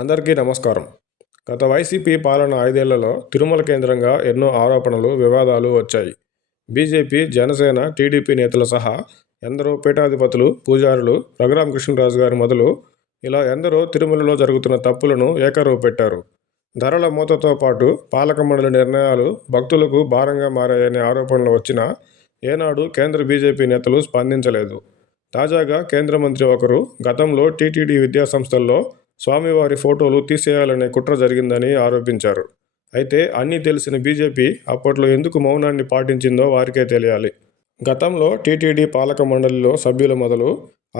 అందరికీ నమస్కారం. గత వైసీపీ పాలన 5 ఏళ్లలో తిరుమల కేంద్రంగా ఎన్నో ఆరోపణలు, వివాదాలు వచ్చాయి. బీజేపీ, జనసేన, టీడీపీ నేతలు సహా ఎందరో పీఠాధిపతులు, పూజారులు, రఘురామకృష్ణరాజు గారు మొదలు ఇలా ఎందరో తిరుమలలో జరుగుతున్న తప్పులను ఏకరువు పెట్టారు. ధరల మూతతో పాటు పాలక మండలి నిర్ణయాలు భక్తులకు భారంగా మారాయనే ఆరోపణలు వచ్చినా ఏనాడు కేంద్ర బీజేపీ నేతలు స్పందించలేదు. తాజాగా కేంద్ర మంత్రి ఒకరు గతంలో టీటీడీ విద్యాసంస్థల్లో స్వామివారి ఫోటోలు తీసేయాలనే కుట్ర జరిగిందని ఆరోపించారు. అయితే అన్నీ తెలిసిన బీజేపీ అప్పట్లో ఎందుకు మౌనాన్ని పాటించిందో వారికే తెలియాలి. గతంలో టీటీడీ పాలక మండలిలో సభ్యుల మొదలు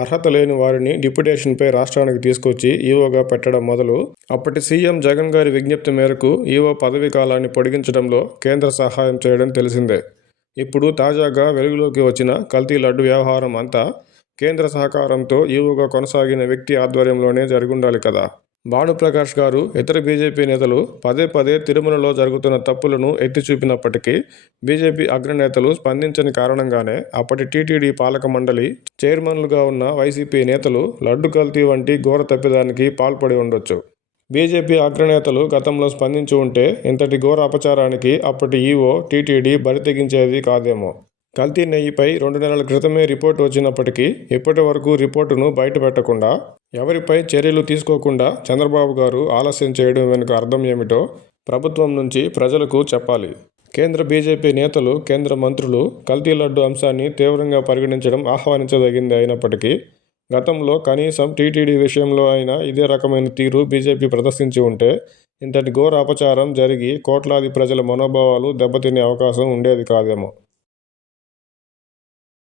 అర్హత లేని వారిని డిప్యుటేషన్పై రాష్ట్రానికి తీసుకొచ్చి ఈవోగా పెట్టడం మొదలు అప్పటి సీఎం జగన్ గారి విజ్ఞప్తి మేరకు ఈవో పదవీ కాలాన్ని పొడిగించడంలో కేంద్ర సహాయం చేయడం తెలిసిందే. ఇప్పుడు తాజాగా వెలుగులోకి వచ్చిన కల్తీ లడ్డు వ్యవహారం అంతా కేంద్ర సహకారంతో ఈవోగా కొనసాగిన వ్యక్తి ఆధ్వర్యంలోనే జరుగుండాలి కదా. భానుప్రకాష్ గారు, ఇతర బీజేపీ నేతలు పదే పదే తిరుమలలో జరుగుతున్న తప్పులను ఎత్తి చూపినప్పటికీ బీజేపీ అగ్రనేతలు స్పందించని కారణంగానే అప్పటి టీటీడీ పాలక మండలి చైర్మన్లుగా ఉన్న వైసీపీ నేతలు లడ్డు కల్తీ వంటి ఘోర తప్పిదానికి పాల్పడి ఉండొచ్చు. బీజేపీ అగ్రనేతలు గతంలో స్పందించి ఉంటే ఇంతటి ఘోర అపచారానికి అప్పటి ఈవో, టీటీడీ బరి తెగించేది కాదేమో. కల్తీ నెయ్యిపై 2 నెలల క్రితమే రిపోర్టు వచ్చినప్పటికీ ఇప్పటి వరకు రిపోర్టును బయటపెట్టకుండా, ఎవరిపై చర్యలు తీసుకోకుండా చంద్రబాబు గారు ఆలస్యం చేయడం వెనుక అర్థం ఏమిటో ప్రభుత్వం నుంచి ప్రజలకు చెప్పాలి. కేంద్ర బీజేపీ నేతలు, కేంద్ర మంత్రులు కల్తీ లడ్డు అంశాన్ని తీవ్రంగా పరిగణించడం ఆహ్వానించదగింది అయినప్పటికీ గతంలో కనీసం టీటీడీ విషయంలో అయినా ఇదే రకమైన తీరు బీజేపీ ప్రదర్శించి ఉంటే ఇంతటి ఘోర అపచారం జరిగి కోట్లాది ప్రజల మనోభావాలు దెబ్బతినే అవకాశం ఉండేది కాదేమో.